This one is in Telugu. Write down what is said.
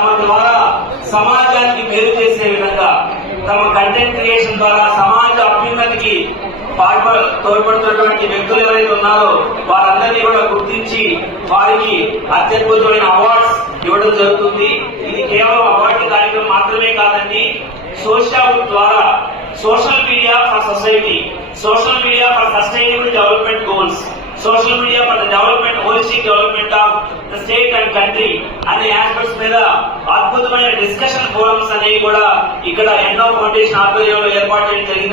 తమ ద్వారా సమాజానికి మేలు చేసే విధంగా తమ కంటెంట్ క్రియేషన్ ద్వారా సమాజ అభ్యున్నతికి తోడ్పడుతున్నటువంటి వ్యక్తులు ఎవరైతే ఉన్నారో వారందరినీ కూడా గుర్తించి వారికి అత్యద్భుతమైన అవార్డ్స్ ఇవ్వడం జరుగుతుంది. ఇది కేవలం అవార్డు కార్యక్రమం మాత్రమే కాదండి. Social media for society, social media for sustainable development goals, social media for the development, holistic development of the state and country అనే ఆస్పెక్ట్స్ మీద అద్భుతమైన డిస్కషన్ ఫోరమ్స్ అనేవి కూడా ఇక్కడ ఎన్నో ఫౌండేషన్ ఆధ్వర్యంలో ఏర్పాటు చేయడం జరిగింది.